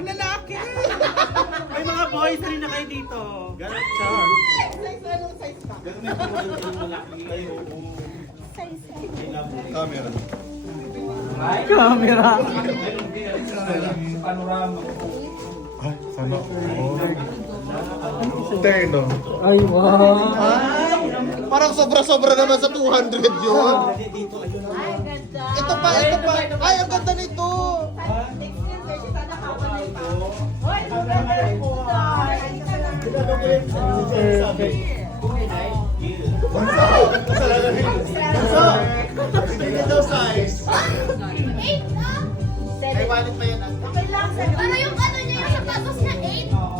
Panlalaki! Ay, mga boys, rin na kayo dito. Ganun siya. Anong size ka? Camera. Camera. Panorama. Ay, sana. Terno. Ay, wow. Ay, parang sobra-sobra naman sa 200 yun. Ay, ganda. Ito pa. Ay, ang ganda nito. Next year, kasi sana kawanay pa. Hoy, ang ganda rin po. Sige daw size. Eight na? Ay, wallet pa yan. Okay lang, sir. Para yung ano niya, yung sapatos niya 8.